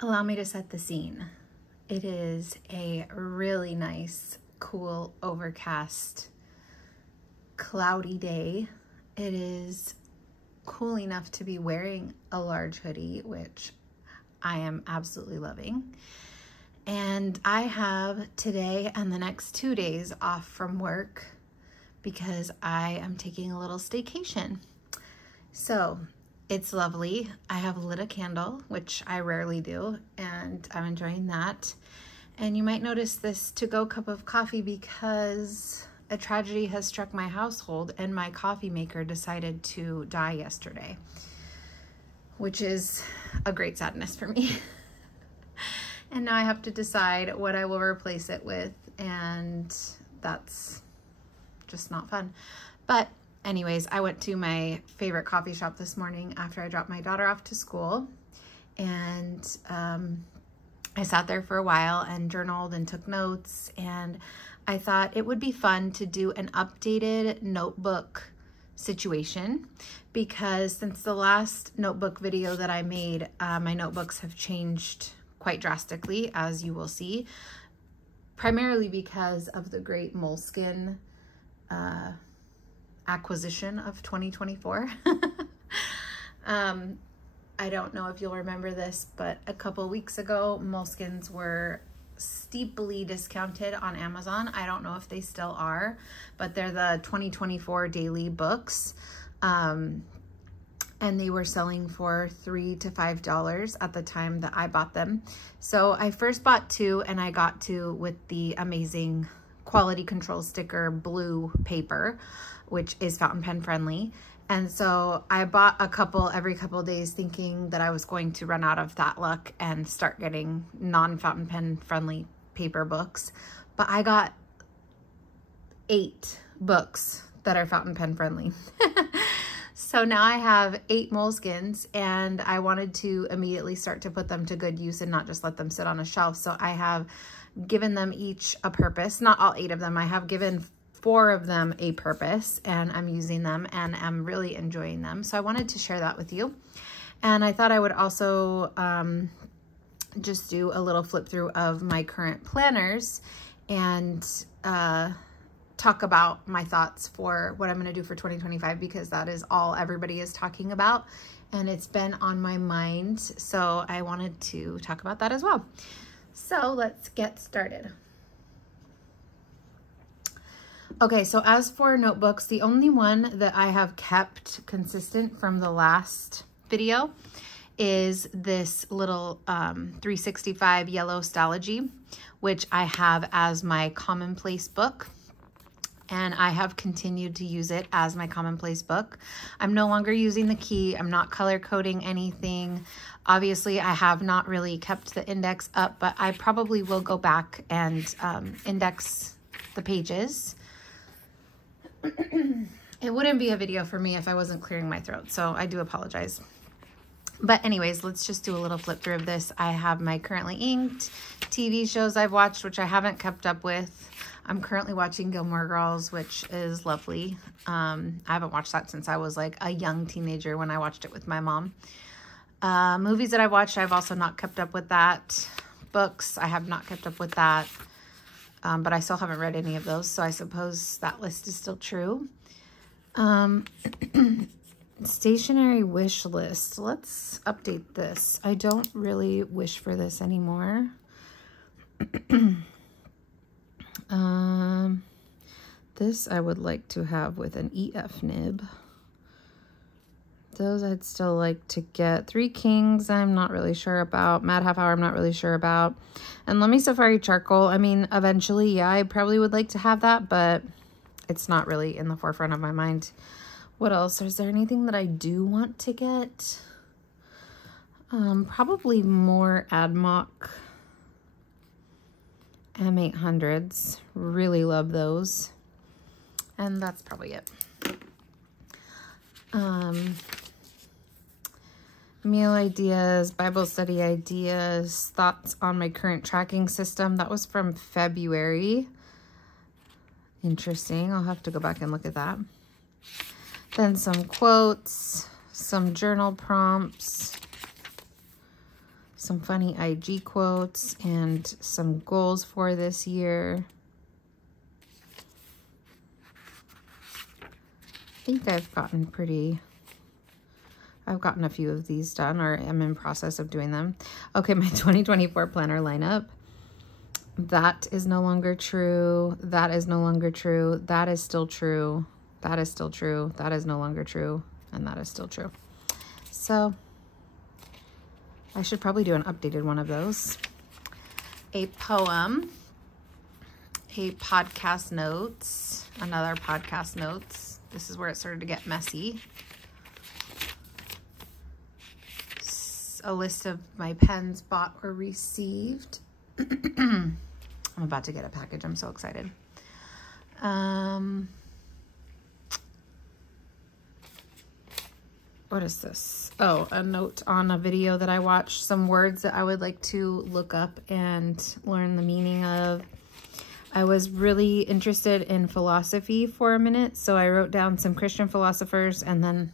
Allow me to set the scene. It is a really nice, cool, overcast, cloudy day. It is cool enough to be wearing a large hoodie, which I am absolutely loving. And I have today and the next 2 days off from work because I am taking a little staycation. So it's lovely. I have lit a candle, which I rarely do, and I'm enjoying that. And you might notice this to-go cup of coffee because a tragedy has struck my household and my coffee maker decided to die yesterday, which is a great sadness for me. And now I have to decide what I will replace it with, and that's just not fun. But anyways, I went to my favorite coffee shop this morning after I dropped my daughter off to school, and I sat there for a while and journaled and took notes, and I thought it would be fun to do an updated notebook situation because since the last notebook video that I made, my notebooks have changed quite drastically, as you will see, primarily because of the great moleskin acquisition of 2024. I don't know if you'll remember this, but a couple weeks ago, moleskins were steeply discounted on Amazon. I don't know if they still are, but they're the 2024 daily books. And they were selling for $3 to $5 at the time that I bought them. So I first bought 2, and I got 2 with the amazing quality control sticker blue paper, which is fountain pen friendly. And so I bought a couple every couple days thinking that I was going to run out of that luck and start getting non-fountain pen friendly paper books. But I got 8 books that are fountain pen friendly. So now I have 8 moleskins, and I wanted to immediately start to put them to good use and not just let them sit on a shelf. So I have given them each a purpose. Not all 8 of them. I have given 4 of them a purpose, and I'm using them and I'm really enjoying them. So I wanted to share that with you. And I thought I would also just do a little flip through of my current planners and talk about my thoughts for what I'm going to do for 2025, because that is all everybody is talking about and it's been on my mind. So I wanted to talk about that as well. So let's get started. Okay, so as for notebooks, the only one that I have kept consistent from the last video is this little 365 yellow Stalogy, which I have as my commonplace book. And I have continued to use it as my commonplace book. I'm no longer using the key. I'm not color coding anything. Obviously, I have not really kept the index up, but I probably will go back and index the pages. It wouldn't be a video for me if I wasn't clearing my throat, so I do apologize. But anyways, let's just do a little flip through of this. I have my currently inked TV shows I've watched, which I haven't kept up with. I'm currently watching Gilmore Girls, which is lovely. I haven't watched that since I was like a young teenager when I watched it with my mom. Movies that I've watched, I've also not kept up with that. Books, I have not kept up with that. But I still haven't read any of those, so I suppose that list is still true. Stationery wish list. Let's update this. I don't really wish for this anymore. This I would like to have with an EF nib. Those I'd still like to get. 3 Kings I'm not really sure about. Mad Half Hour I'm not really sure about. And Let Me Safari Charcoal, I mean, eventually, yeah, I probably would like to have that, but it's not really in the forefront of my mind. What else? Is there anything that I do want to get? Probably more Admoc M800s. Really love those. And that's probably it. Meal ideas, Bible study ideas, thoughts on my current tracking system. That was from February. Interesting. I'll have to go back and look at that. Then some quotes, some journal prompts, some funny IG quotes and some goals for this year. I think I've gotten a few of these done, or I'm in process of doing them. Okay, my 2024 planner lineup. That is no longer true. That is no longer true. That is still true. That is still true. That is no longer true. And that is still true. So I should probably do an updated one of those. A poem, a podcast notes, another podcast notes. This is where it started to get messy. A list of my pens bought or received. I'm about to get a package. I'm so excited. What is this? Oh, a note on a video that I watched. Some words that I would like to look up and learn the meaning of. I was really interested in philosophy for a minute, so I wrote down some Christian philosophers and then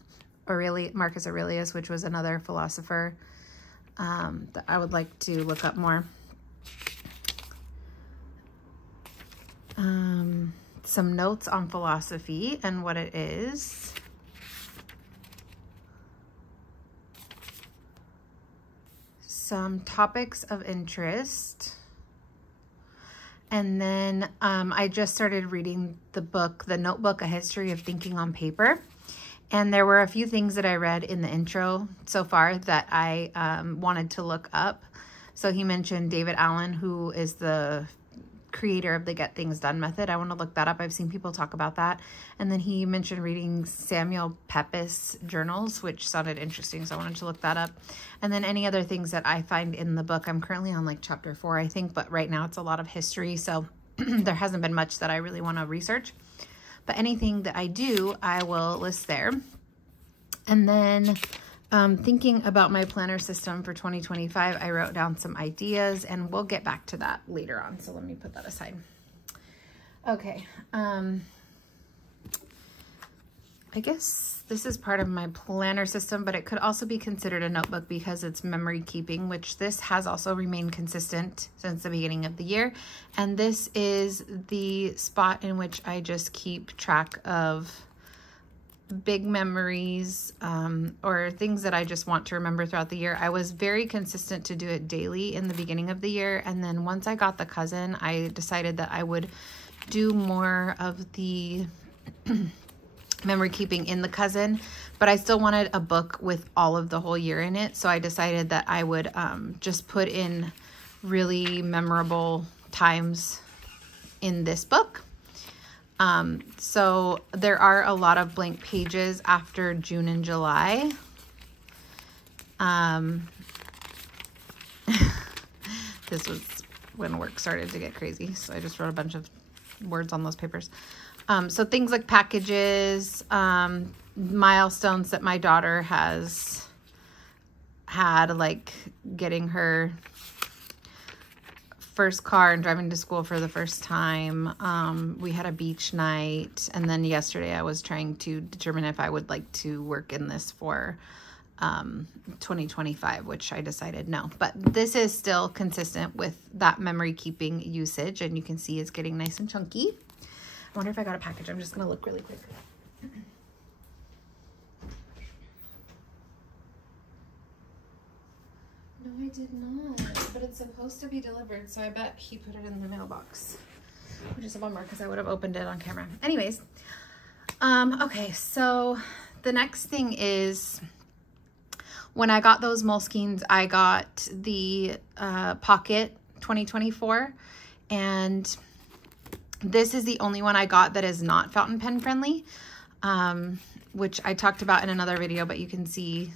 Marcus Aurelius, which was another philosopher that I would like to look up more. Some notes on philosophy and what it is. Some topics of interest. And then I just started reading the book, The Notebook, A History of Thinking on Paper. And there were a few things that I read in the intro so far that I wanted to look up. So he mentioned David Allen, who is the creator of the Get Things Done method. I want to look that up. I've seen people talk about that. And then he mentioned reading Samuel Pepys journals, which sounded interesting. So I wanted to look that up. And then any other things that I find in the book. I'm currently on like chapter 4, I think, but right now it's a lot of history. So there hasn't been much that I really want to research. But anything that I do, I will list there. And then thinking about my planner system for 2025, I wrote down some ideas and we'll get back to that later on. So let me put that aside. Okay. I guess this is part of my planner system, but it could also be considered a notebook because it's memory keeping, which this has also remained consistent since the beginning of the year. And this is the spot in which I just keep track of big memories or things that I just want to remember throughout the year. I was very consistent to do it daily in the beginning of the year. And then once I got the cousin, I decided that I would do more of the memory keeping in the cousin, but I still wanted a book with all of the whole year in it. So I decided that I would just put in really memorable times in this book. So there are a lot of blank pages after June and July. This was when work started to get crazy. So I just wrote a bunch of words on those papers. So things like packages, milestones that my daughter has had, like getting her first car and driving to school for the first time. We had a beach night. And then yesterday I was trying to determine if I would like to work in this for 2025, which I decided no. But this is still consistent with that memory keeping usage. And you can see it's getting nice and chunky. I wonder if I got a package. I'm just going to look really quick. No, I did not, but it's supposed to be delivered, so I bet he put it in the mailbox, which is a bummer because I would have opened it on camera. Anyways, okay, so the next thing is when I got those Moleskines, I got the Pocket 2024, and this is the only one I got that is not fountain pen friendly, which I talked about in another video, but you can see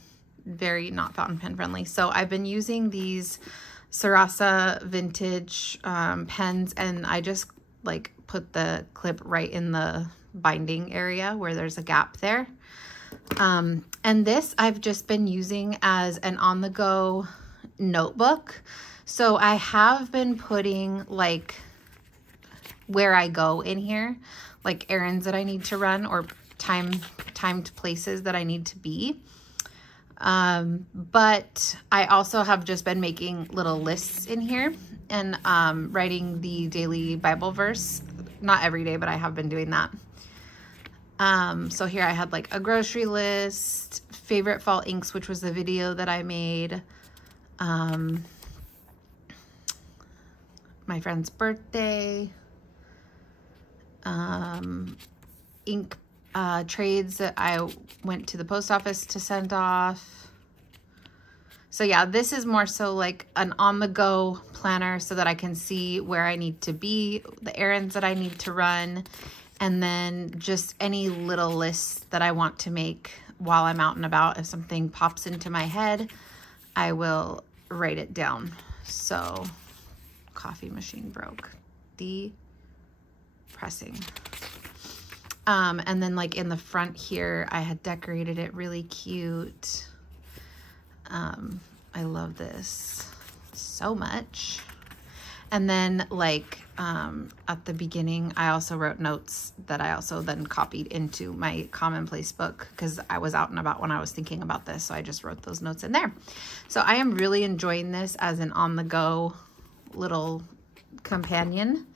very not fountain pen friendly. So I've been using these Sarasa vintage pens, and I just like put the clip right in the binding area where there's a gap there. And this I've just been using as an on-the-go notebook. So I have been putting like where I go in here, like errands that I need to run or timed places that I need to be. But I also have just been making little lists in here and writing the daily Bible verse. Not every day, but I have been doing that. So here I had like a grocery list, favorite fall inks, which was the video that I made, my friend's birthday, ink trades that I went to the post office to send off. So yeah, this is more so like an on-the-go planner so that I can see where I need to be, the errands that I need to run, and then just any little lists that I want to make while I'm out and about. If something pops into my head, I will write it down. So, coffee machine broke. Depressing. And then like in the front here, I had decorated it really cute. I love this so much. And then like at the beginning, I also wrote notes that I also then copied into my commonplace book because I was out and about when I was thinking about this. So I just wrote those notes in there. So I am really enjoying this as an on-the-go little companion.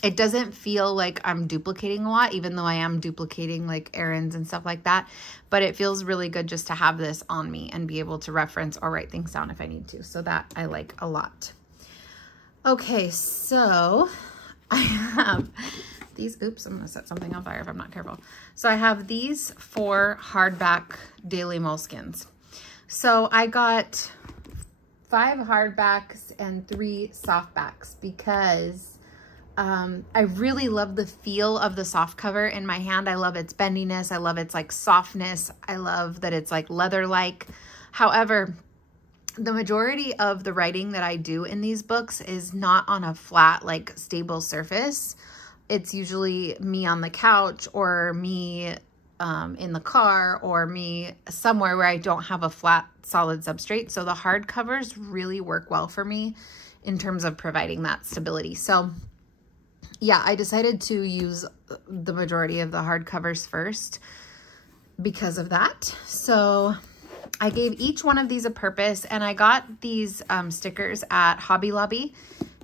It doesn't feel like I'm duplicating a lot, even though I am duplicating like errands and stuff like that. But it feels really good just to have this on me and be able to reference or write things down if I need to. So that I like a lot. Okay, so I have these. Oops, I'm going to set something on fire if I'm not careful. So I have these 4 hardback daily moleskins. So I got 5 hardbacks and 3 softbacks because I really love the feel of the soft cover in my hand. I love its bendiness. I love its like softness. I love that it's like leather-like. However, the majority of the writing that I do in these books is not on a flat, like stable surface. It's usually me on the couch or me in the car or me somewhere where I don't have a flat, solid substrate. So the hard covers really work well for me in terms of providing that stability. So yeah, I decided to use the majority of the hard covers first because of that. So I gave each one of these a purpose, and I got these stickers at Hobby Lobby.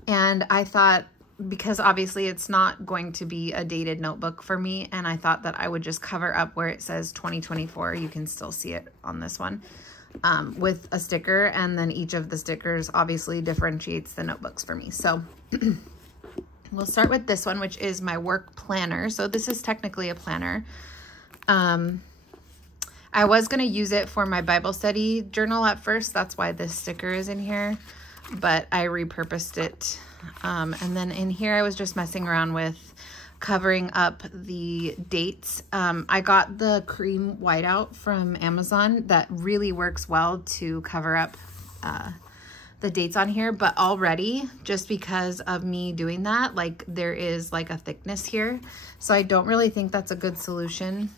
And I thought, because obviously it's not going to be a dated notebook for me, and I thought that I would just cover up where it says 2024. You can still see it on this one with a sticker, and then each of the stickers obviously differentiates the notebooks for me. So we'll start with this one, which is my work planner. So this is technically a planner. I was going to use it for my Bible study journal at first. That's why this sticker is in here, but I repurposed it. And then in here, I was just messing around with covering up the dates. I got the cream whiteout from Amazon that really works well to cover up the dates on here, but already just because of me doing that, like there is like a thickness here. So I don't really think that's a good solution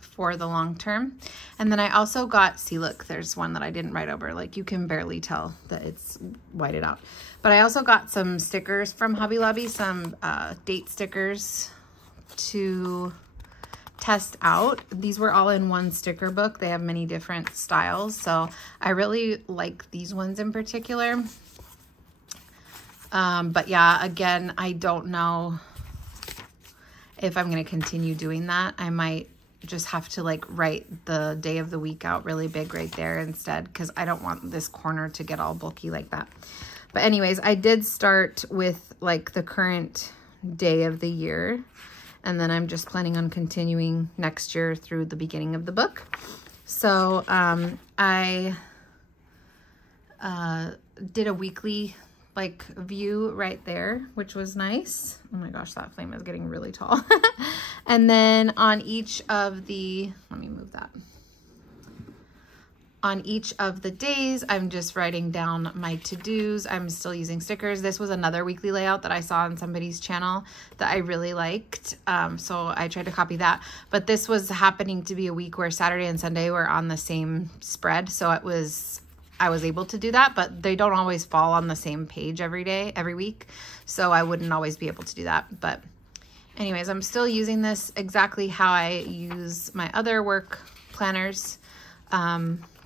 for the long term. And then I also got, see, look, there's one that I didn't write over. Like you can barely tell that it's whited out. But I also got some stickers from Hobby Lobby, some date stickers to test out. These were all in one sticker book. They have many different styles. So I really like these ones in particular. But yeah, again, I don't know if I'm going to continue doing that. I might just have to like write the day of the week out really big right there instead, because I don't want this corner to get all bulky like that. But anyways, I did start with like the current day of the year, and then I'm just planning on continuing next year through the beginning of the book. So I did a weekly like view right there, which was nice. Oh my gosh, that flame is getting really tall. And then on each of the, let me move that. On each of the days, I'm just writing down my to-dos. I'm still using stickers. This was another weekly layout that I saw on somebody's channel that I really liked. So I tried to copy that. But this was happening to be a week where Saturday and Sunday were on the same spread. So it was, I was able to do that, but they don't always fall on the same page every day, every week. So I wouldn't always be able to do that. But anyways, I'm still using this exactly how I use my other work planners,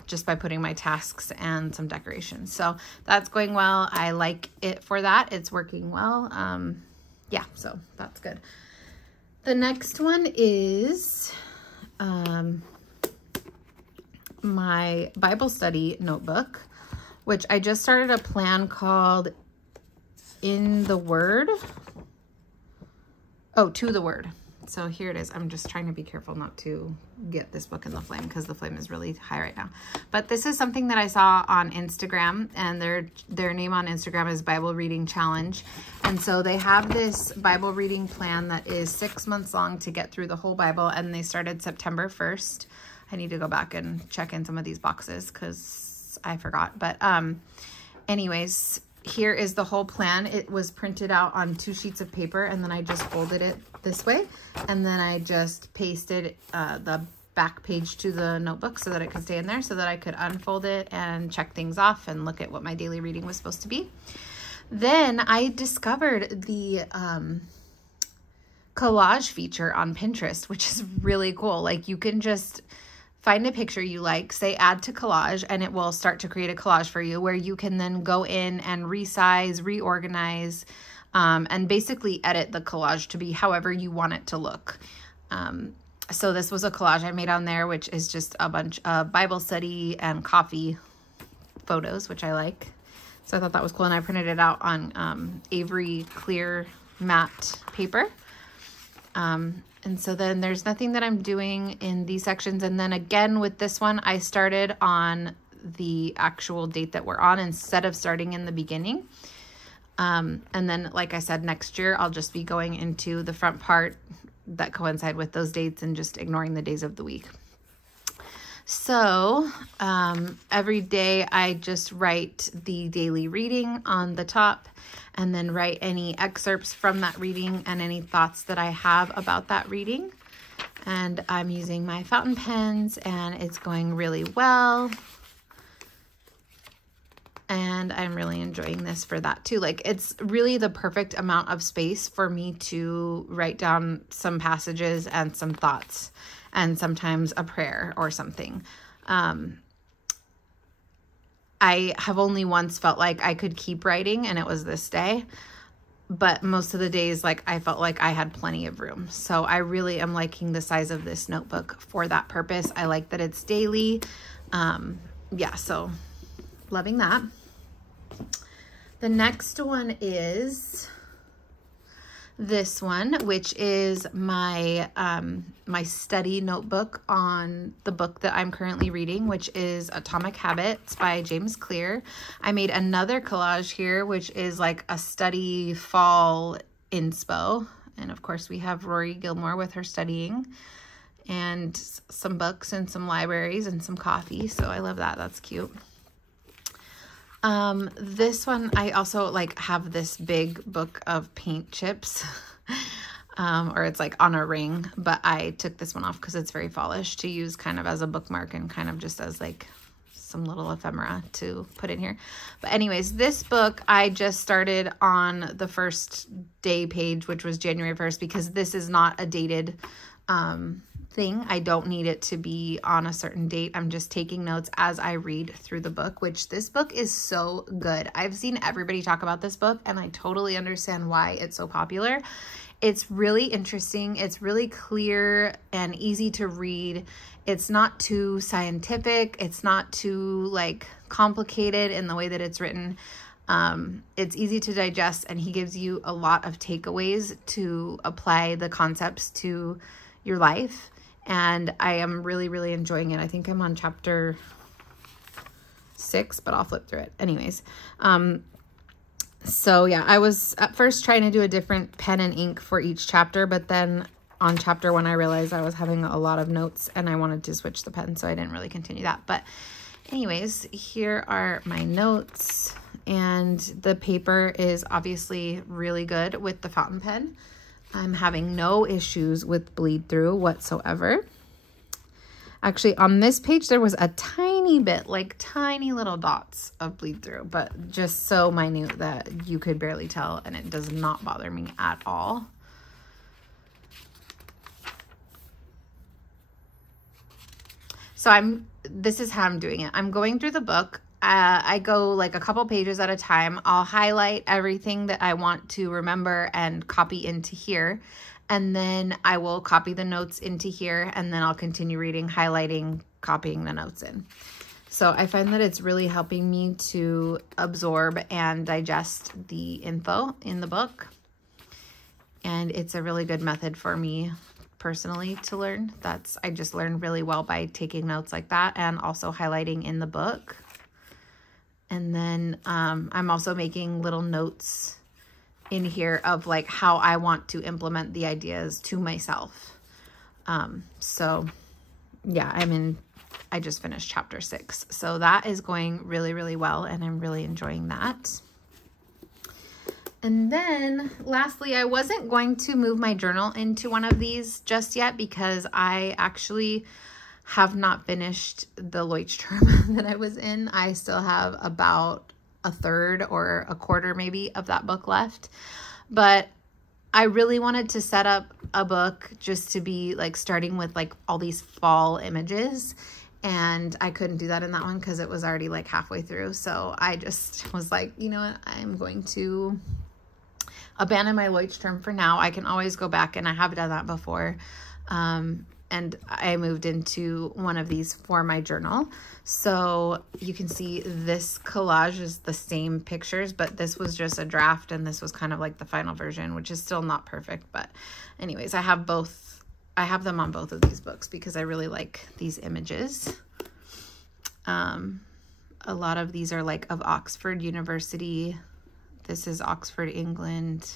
just by putting my tasks and some decorations. So that's going well. I like it for that. It's working well. Yeah, so that's good. The next one is my Bible study notebook, which I just started a plan called In the Word. Oh, To the Word. So here it is. I'm just trying to be careful not to get this book in the flame because the flame is really high right now. But this is something that I saw on Instagram, and their name on Instagram is Bible Reading Challenge. And so they have this Bible reading plan that is 6 months long to get through the whole Bible, and they started September 1st. I need to go back and check in some of these boxes because I forgot. But anyways, here is the whole plan. It was printed out on 2 sheets of paper, and then I just folded it this way, and then I just pasted the back page to the notebook so that it could stay in there, so that I could unfold it and check things off and look at what my daily reading was supposed to be. Then I discovered the collage feature on Pinterest, which is really cool. Like, you can just find a picture you like, say add to collage, and it will start to create a collage for you where you can then go in and resize, reorganize, and basically edit the collage to be however you want it to look. So this was a collage I made on there, which is just a bunch of Bible study and coffee photos, which I like. So I thought that was cool, and I printed it out on Avery clear matte paper. And so then there's nothing that I'm doing in these sections. And then again, with this one, I started on the actual date that we're on instead of starting in the beginning. And then, like I said, next year, I'll just be going into the front part that coincide with those dates and just ignoring the days of the week. So every day I just write the daily reading on the top, and then write any excerpts from that reading and any thoughts that I have about that reading. And I'm using my fountain pens, and it's going really well. And I'm really enjoying this for that too. Like, it's really the perfect amount of space for me to write down some passages and some thoughts, and sometimes a prayer or something. I have only once felt like I could keep writing, and it was this day. But most of the days, like, I felt like I had plenty of room. So I really am liking the size of this notebook for that purpose. I like that it's daily. Yeah, so loving that. The next one is this one, which is my my study notebook on the book that I'm currently reading, which is Atomic Habits by James Clear. I made another collage here, which is like a study fall inspo. And of course, we have Rory Gilmore with her studying, and some books and some libraries and some coffee. So I love that. That's cute. This one, I also like have this big book of paint chips, or it's like on a ring, but I took this one off because it's very fallish to use kind of as a bookmark and kind of just as like some little ephemera to put in here. But anyways, this book, I just started on the first day page, which was January 1st, because this is not a dated, thing. I don't need it to be on a certain date. I'm just taking notes as I read through the book, which this book is so good. I've seen everybody talk about this book, and I totally understand why it's so popular. It's really interesting. It's really clear and easy to read. It's not too scientific. It's not too like complicated in the way that it's written. It's easy to digest, and he gives you a lot of takeaways to apply the concepts to your life. And I am really, really enjoying it. I think I'm on chapter 6, but I'll flip through it. Anyways, so yeah, I was at first trying to do a different pen and ink for each chapter, but then on chapter 1, I realized I was having a lot of notes and I wanted to switch the pen, so I didn't really continue that. But anyways, here are my notes, and the paper is obviously really good with the fountain pen. I'm having no issues with bleed through whatsoever. Actually, on this page, there was a tiny bit, like tiny little dots of bleed through, but just so minute that you could barely tell, and it does not bother me at all. So this is how I'm doing it. I'm going through the book. I go like a couple pages at a time. I'll highlight everything that I want to remember and copy into here. And then I will copy the notes into here, and then I'll continue reading, highlighting, copying the notes in. So I find that it's really helping me to absorb and digest the info in the book. And it's a really good method for me personally to learn. I just learn really well by taking notes like that and also highlighting in the book. And then I'm also making little notes in here of like how I want to implement the ideas to myself. So yeah, I just finished chapter 6. So that is going really, really well, and I'm really enjoying that. And then lastly, I wasn't going to move my journal into one of these just yet because I actually have not finished the Leuchtturm that I was in. I still have about a third or a quarter maybe of that book left. But I really wanted to set up a book just to be like starting with like all these fall images. And I couldn't do that in that one because it was already like halfway through. So I just was like, you know what, I'm going to abandon my Leuchtturm for now. I can always go back, and I have done that before. And I moved into one of these for my journal. So you can see this collage is the same pictures, but this was just a draft, and this was kind of like the final version, which is still not perfect. But anyways, I have them on both of these books because I really like these images. A lot of these are like of Oxford University. This is Oxford, England.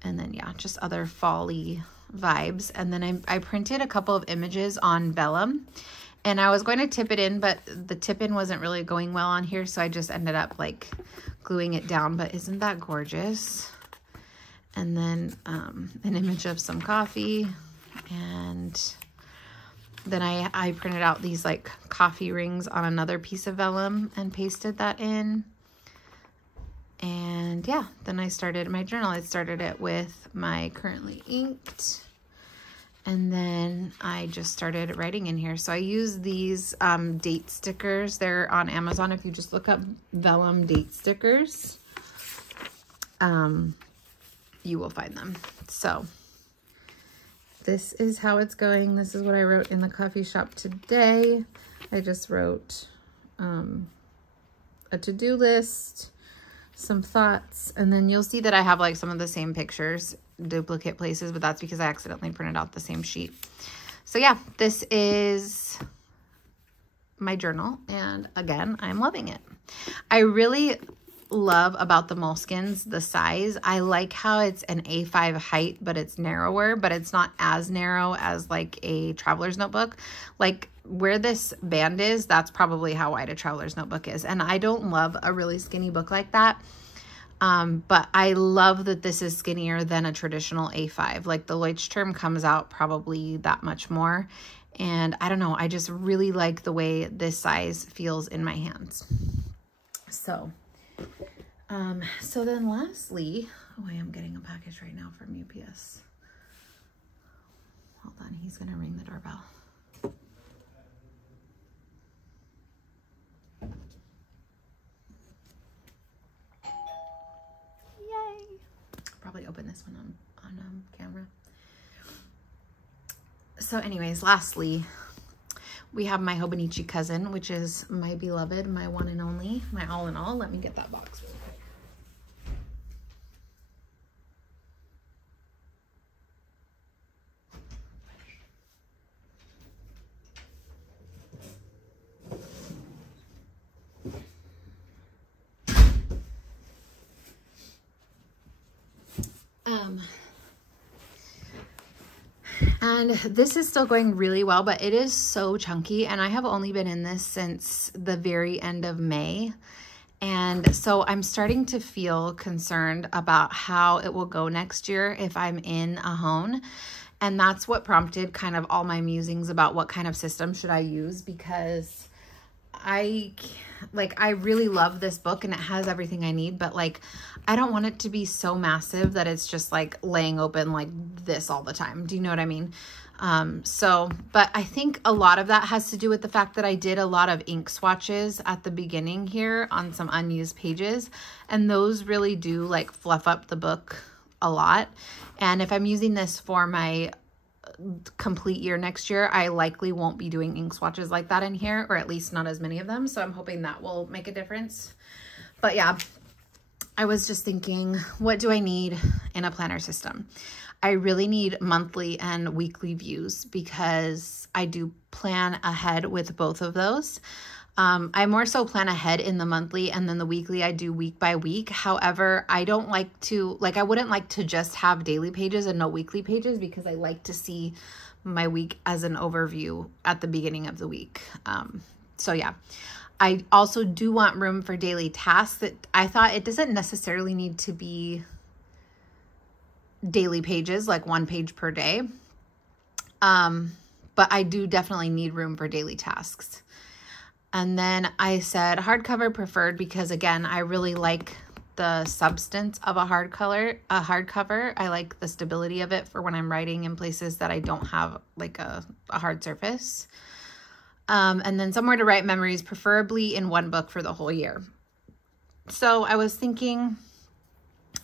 And then, yeah, just other fall-y vibes. And then I printed a couple of images on vellum, and I was going to tip it in, but the tip-in wasn't really going well on here, so I just ended up like gluing it down. But isn't that gorgeous? And then an image of some coffee, and then I printed out these like coffee rings on another piece of vellum and pasted that in. And yeah, then I started my journal. I started it with my currently inked, and then I just started writing in here. So I use these date stickers. They're on Amazon. If you just look up vellum date stickers, you will find them. So this is how it's going. This is what I wrote in the coffee shop today. I just wrote a to-do list, some thoughts, and then you'll see that I have like some of the same pictures, duplicate places, but that's because I accidentally printed out the same sheet. So yeah, this is my journal, and again, I'm loving it. I really love about the Moleskines the size. I like how it's an A5 height, but it's narrower, but it's not as narrow as like a traveler's notebook. Like where this band is, that's probably how wide a traveler's notebook is. And I don't love a really skinny book like that. But I love that this is skinnier than a traditional A5. Like the Leuchtturm comes out probably that much more. And I don't know, I just really like the way this size feels in my hands. So then lastly, oh, I am getting a package right now from UPS. Hold on, he's gonna ring the doorbell. Yay! Probably open this one on camera. So anyways, lastly, we have my Hobonichi cousin, which is my beloved, my one and only, my all in all. Let me get that box real quick. And this is still going really well, but it is so chunky, and I have only been in this since the very end of May. And so I'm starting to feel concerned about how it will go next year if I'm in a hone. And that's what prompted kind of all my musings about what kind of system should I use, because I really love this book and it has everything I need, but like, I don't want it to be so massive that it's just like laying open like this all the time. Do you know what I mean? But I think a lot of that has to do with the fact that I did a lot of ink swatches at the beginning here on some unused pages, and those really do like fluff up the book a lot. And if I'm using this for my complete year next year, I likely won't be doing ink swatches like that in here, or at least not as many of them. So I'm hoping that will make a difference. But yeah, I was just thinking, what do I need in a planner system? I really need monthly and weekly views because I do plan ahead with both of those. I more so plan ahead in the monthly, and then the weekly I do week by week. However, I don't like to, I wouldn't like to just have daily pages and no weekly pages, because I like to see my week as an overview at the beginning of the week. So yeah, I also do want room for daily tasks. That I thought it doesn't necessarily need to be daily pages, like 1 page per day. But I do definitely need room for daily tasks. And then I said hardcover preferred because, again, I really like the substance of a hardcover. I like the stability of it for when I'm writing in places that I don't have like a hard surface. And then somewhere to write memories, preferably in one book for the whole year. So I was thinking,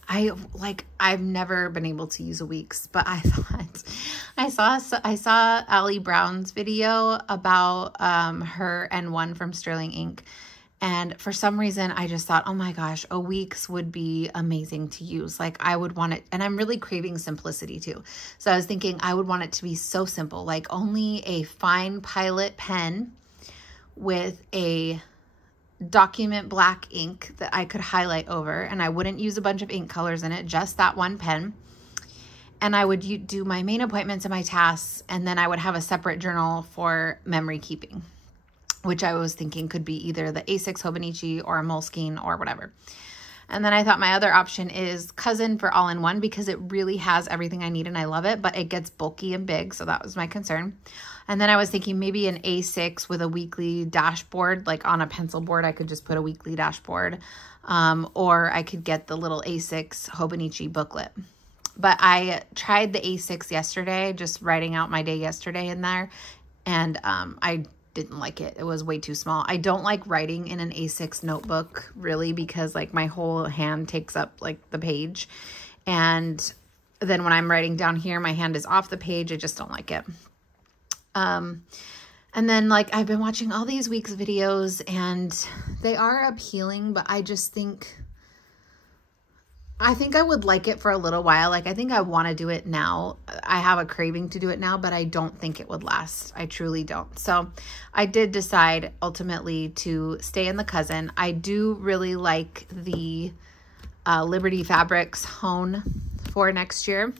I've never been able to use a week's, but I thought I saw Allie Brown's video about her N1 from Sterling Ink, and for some reason I just thought, oh my gosh, a week's would be amazing to use. Like I would want it, and I'm really craving simplicity too. So I was thinking I would want it to be so simple, like only a fine Pilot pen with a document black ink that I could highlight over, and I wouldn't use a bunch of ink colors in it, just that one pen. And I would do my main appointments and my tasks, and then I would have a separate journal for memory keeping, which I was thinking could be either the A6 Hobonichi or a Moleskine or whatever. And then I thought my other option is Cousin for all-in-one, because it really has everything I need and I love it, but it gets bulky and big, so that was my concern. And then I was thinking maybe an A6 with a weekly dashboard, like on a pencil board, I could just put a weekly dashboard, or I could get the little A6 Hobonichi booklet. But I tried the A6 yesterday, just writing out my day yesterday in there, and I didn't like it. It was way too small. I don't like writing in an A6 notebook really, because like my whole hand takes up like the page, and then when I'm writing down here, my hand is off the page. I just don't like it. And then like I've been watching all these week's videos, and they are appealing, but I just think I would like it for a little while. Like I think I want to do it now. I have a craving to do it now, but I don't think it would last. I truly don't. So I did decide ultimately to stay in the Cousin. I do really like the Liberty Fabrics Hone for next year.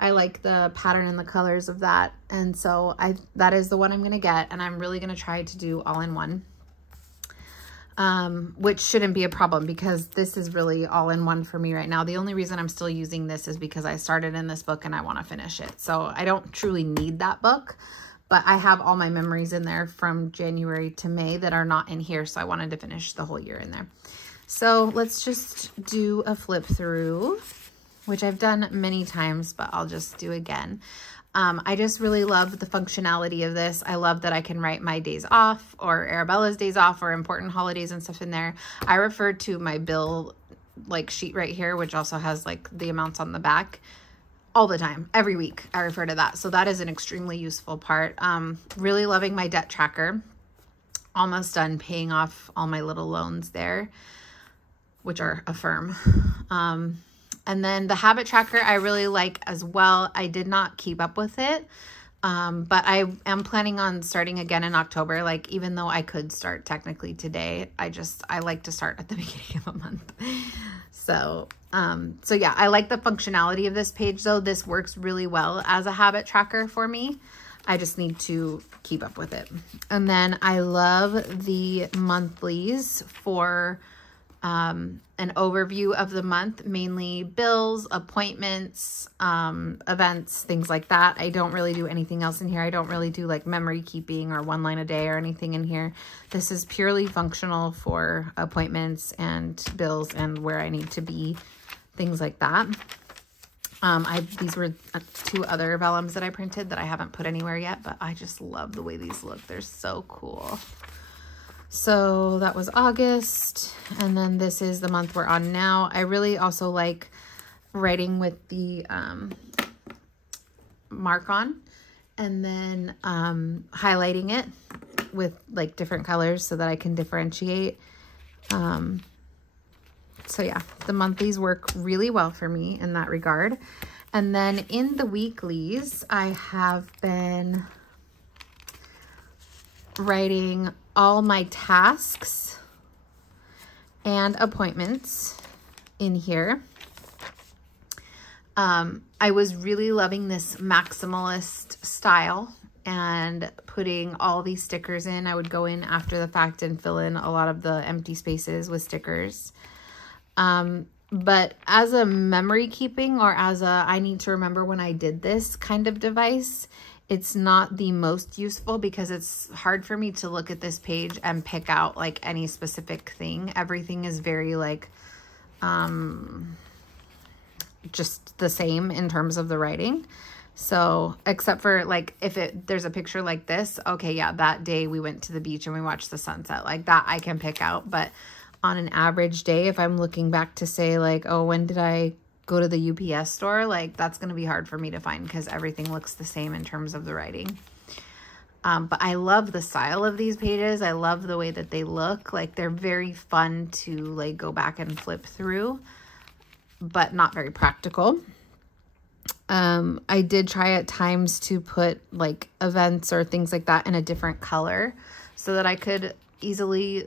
I like the pattern and the colors of that. And so that is the one I'm going to get, and I'm really going to try to do all-in-one. Which shouldn't be a problem, because this is really all in one for me right now. The only reason I'm still using this is because I started in this book and I want to finish it. So I don't truly need that book, but I have all my memories in there from January to May that are not in here. So I wanted to finish the whole year in there. So let's just do a flip through, which I've done many times, but I'll just do again. I just really love the functionality of this. I love that I can write my days off, or Arabella's days off, or important holidays and stuff in there. I refer to my bill like sheet right here, which also has like the amounts on the back, all the time, every week. I refer to that. So that is an extremely useful part. Really loving my debt tracker. Almost done paying off all my little loans there, which are Affirm. And then the habit tracker I really like as well. I did not keep up with it, but I am planning on starting again in October. Like, even though I could start technically today, I like to start at the beginning of a month. So yeah, I like the functionality of this page though. This works really well as a habit tracker for me. I just need to keep up with it. And then I love the monthlies for an overview of the month, mainly bills, appointments, events, things like that. I don't really do anything else in here. I don't really do like memory keeping or one line a day or anything in here. This is purely functional for appointments and bills and where I need to be, things like that. These were 2 other vellums that I printed that I haven't put anywhere yet, but I just love the way these look. They're so cool. So that was August, and then this is the month we're on now. I really also like writing with the mark on, and then highlighting it with like different colors so that I can differentiate. So yeah, the monthlies work really well for me in that regard. And then in the weeklies, I have been writing all my tasks and appointments in here. I was really loving this maximalist style and putting all these stickers in. I would go in after the fact and fill in a lot of the empty spaces with stickers. But as a memory keeping, or as a I need to remember when I did this kind of device, it's not the most useful because it's hard for me to look at this page and pick out like any specific thing. Everything is very like, just the same in terms of the writing. So except for like if there's a picture like this, okay, yeah, that day we went to the beach and we watched the sunset, like that I can pick out. But on an average day, if I'm looking back to say like, oh, when did I go to the UPS store? Like that's going to be hard for me to find because everything looks the same in terms of the writing. But I love the style of these pages. I love the way that they look. Like they're very fun to like go back and flip through, but not very practical. I did try at times to put like events or things like that in a different color so that I could easily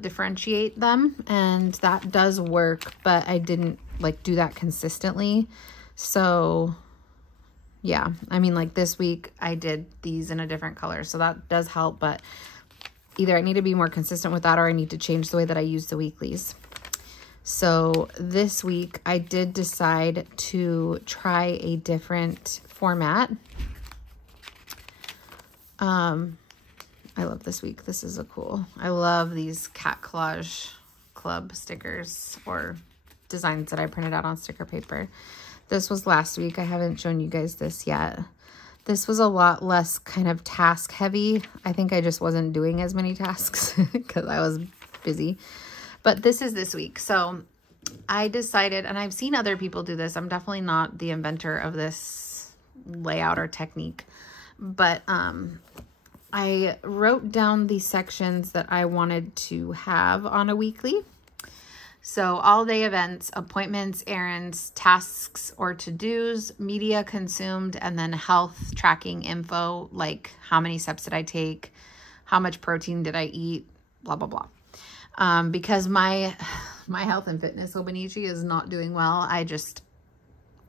differentiate them, and that does work, but I didn't like do that consistently. So yeah, I mean like this week I did these in a different color, so that does help, but either I need to be more consistent with that or I need to change the way that I use the weeklies. So this week I did decide to try a different format. I love this week. This is a cool, I love these Cat Collage Club stickers or designs that I printed out on sticker paper. This was last week. I haven't shown you guys this yet. This was a lot less kind of task heavy. I think I just wasn't doing as many tasks because I was busy. But this is this week. So I decided, and I've seen other people do this. I'm definitely not the inventor of this layout or technique, but I wrote down the sections that I wanted to have on a weekly. So all day events, appointments, errands, tasks or to-dos, media consumed, and then health tracking info, like how many steps did I take, how much protein did I eat, blah, blah, blah. Because my health and fitness Hobonichi is not doing well. I just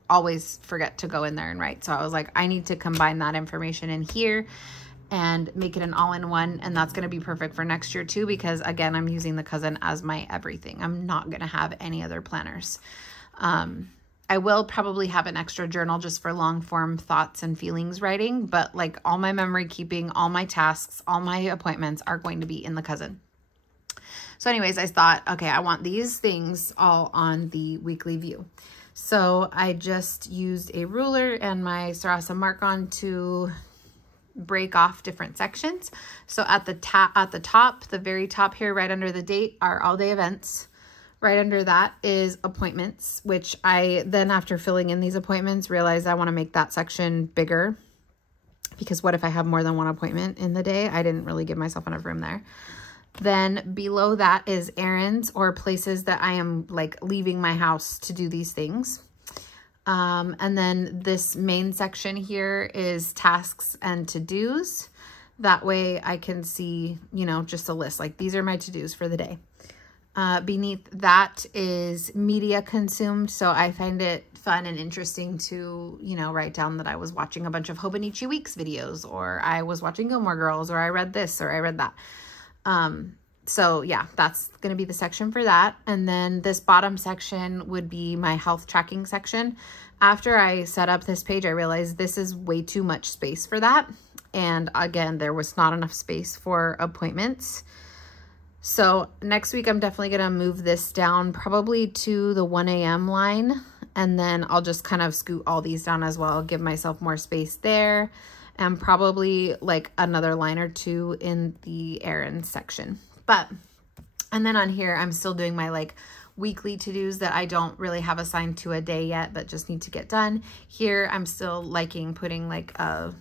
always forget to go in there and write. So I was like, I need to combine that information in here and make it an all-in-one, and that's going to be perfect for next year too, because again, I'm using the Cousin as my everything. I'm not going to have any other planners. I will probably have an extra journal just for long form thoughts and feelings writing, but like all my memory keeping, all my tasks, all my appointments are going to be in the Cousin. So anyways, I thought, okay, I want these things all on the weekly view. So I just used a ruler and my Sarasa mark-on to break off different sections. So at the top, the very top here, right under the date, are all day events. Right under that is appointments, which I then, after filling in these appointments, realized I want to make that section bigger, because what if I have more than one appointment in the day? I didn't really give myself enough room there. Then below that is errands, or places that I am like leaving my house to do these things. And then this main section here is tasks and to-dos. That way I can see, you know, just a list, like these are my to-dos for the day. Beneath that is media consumed. So I find it fun and interesting to, you know, write down that I was watching a bunch of Hobonichi Weeks videos, or I was watching Gilmore Girls, or I read this, or I read that. So yeah, that's going to be the section for that. And then this bottom section would be my health tracking section. After I set up this page, I realized this is way too much space for that. And again, there was not enough space for appointments. So next week, I'm definitely going to move this down probably to the 1 a.m. line And then I'll just kind of scoot all these down as well, give myself more space there, and probably like another line or two in the errands section. And then on here, I'm still doing my like weekly to-dos that I don't really have assigned to a day yet, but just need to get done. Here, I'm still liking putting like a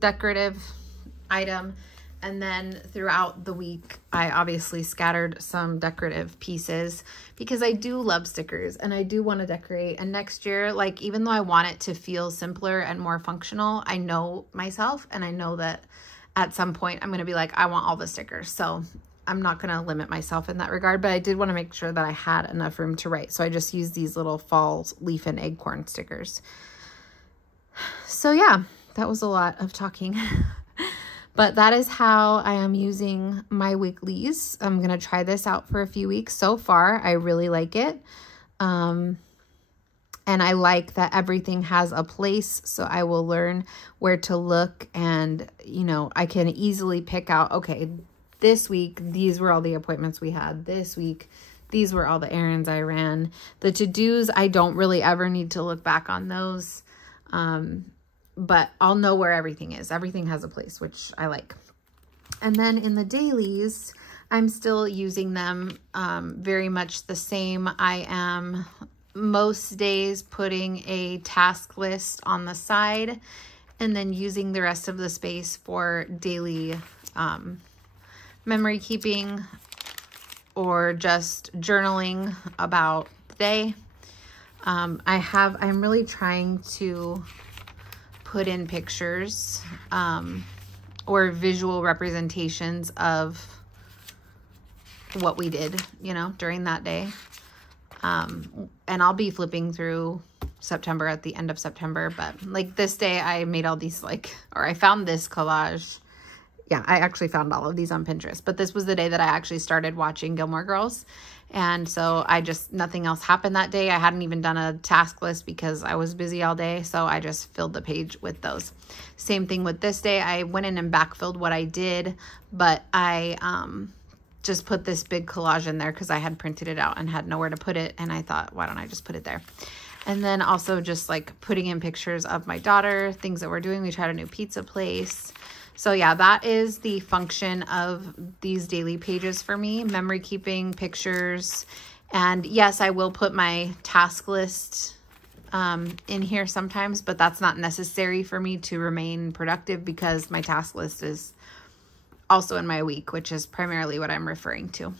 decorative item. And then throughout the week, I obviously scattered some decorative pieces because I do love stickers and I do want to decorate. And next year, like, even though I want it to feel simpler and more functional, I know myself and I know that at some point I'm going to be like, I want all the stickers. So I'm not going to limit myself in that regard, but I did want to make sure that I had enough room to write. So I just used these little fall leaf and acorn stickers. So yeah, that was a lot of talking. But that is how I am using my weeklies. I'm going to try this out for a few weeks. So far, I really like it. And I like that everything has a place, so I will learn where to look and, you know, I can easily pick out, okay, this week, these were all the appointments we had. This week, these were all the errands I ran. The to-dos, I don't really ever need to look back on those. But I'll know where everything is. Everything has a place, which I like. And then in the dailies, I'm still using them very much the same. I am most days putting a task list on the side and then using the rest of the space for daily memory keeping or just journaling about the day. I'm really trying to put in pictures or visual representations of what we did, you know, during that day. And I'll be flipping through September at the end of September, but like this day I made all these I found this collage. Yeah, I actually found all of these on Pinterest, but this was the day that I actually started watching Gilmore Girls. And so nothing else happened that day. I hadn't even done a task list because I was busy all day. So I just filled the page with those. Same thing with this day. I went in and backfilled what I did, but I just put this big collage in there because I had printed it out and had nowhere to put it. And I thought, why don't I just put it there? And then also just like putting in pictures of my daughter, things that we're doing. We tried a new pizza place. So yeah, that is the function of these daily pages for me. Memory keeping, pictures, and yes, I will put my task list in here sometimes, but that's not necessary for me to remain productive because my task list is also in my week, which is primarily what I'm referring to.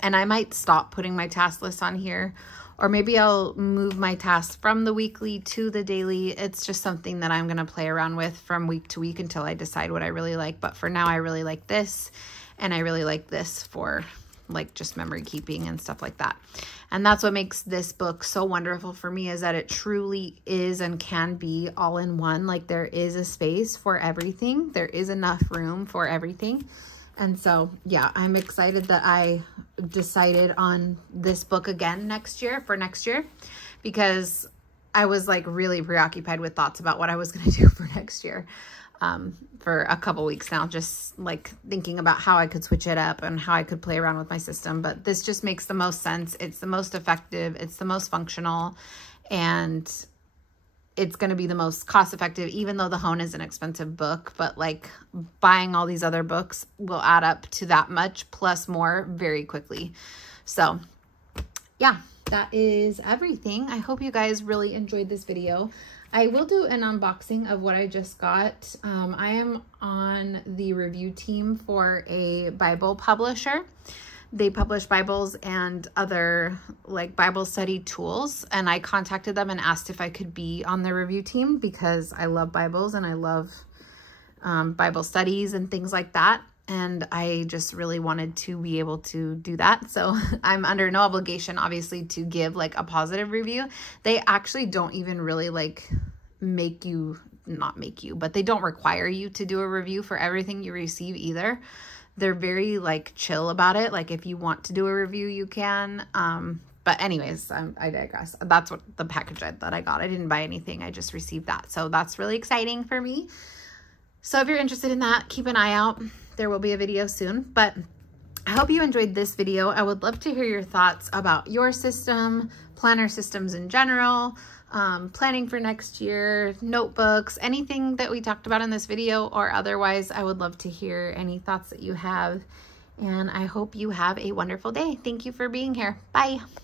And I might stop putting my task list on here, or maybe I'll move my tasks from the weekly to the daily. It's just something that I'm going to play around with from week to week until I decide what I really like. But for now, I really like this, and I really like this for like just memory keeping and stuff like that. And that's what makes this book so wonderful for me, is that it truly is and can be all in one. Like, there is a space for everything. There is enough room for everything. And so, yeah, I'm excited that I decided on this book again for next year, because I was like really preoccupied with thoughts about what I was going to do for next year for a couple weeks now, just like thinking about how I could switch it up and how I could play around with my system. But this just makes the most sense. It's the most effective. It's the most functional, and it's going to be the most cost effective, even though the Hone is an expensive book, but like buying all these other books will add up to that much plus more very quickly. So yeah, that is everything. I hope you guys really enjoyed this video. I will do an unboxing of what I just got. I am on the review team for a Bible publisher. They publish Bibles and other like Bible study tools. And I contacted them and asked if I could be on the review team because I love Bibles and I love Bible studies and things like that. And I just really wanted to be able to do that. So I'm under no obligation, obviously, to give like a positive review. They actually don't even really like but they don't require you to do a review for everything you receive either. They're very like chill about it. Like, if you want to do a review, you can. But anyways, I digress. That's what the package that I got. I didn't buy anything. I just received that. So that's really exciting for me. So if you're interested in that, keep an eye out. There will be a video soon. But I hope you enjoyed this video. I would love to hear your thoughts about your system, planner systems in general, planning for next year, notebooks, anything that we talked about in this video or otherwise. I would love to hear any thoughts that you have. And I hope you have a wonderful day. Thank you for being here. Bye.